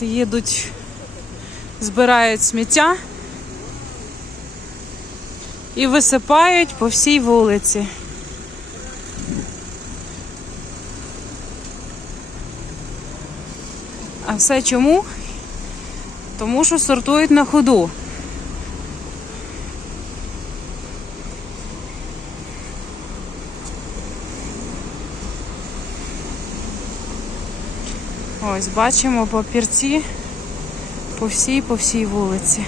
Їдуть, збирають сміття і висипають по всій вулиці. А все чому? Тому що сортують на ходу. Ось бачимо папірці по всій по всій вулиці.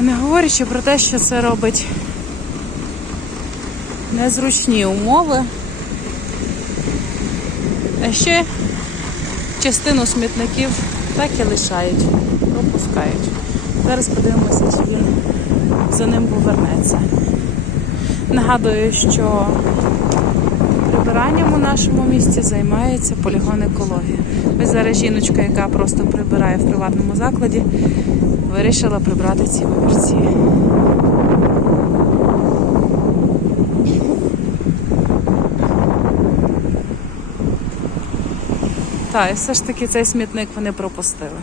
Не говорячи про те, що це робить незручні умови. А ще частину смітників так і лишають, пропускають. Зараз подивимося, чи він за ним повернеться. Нагадую, що прибиранням у нашому місті займається полігон екології. Ось зараз жіночка, яка просто прибирає в приватному закладі, вирішила прибрати ці папірці. Так, і все ж таки цей смітник вони пропустили.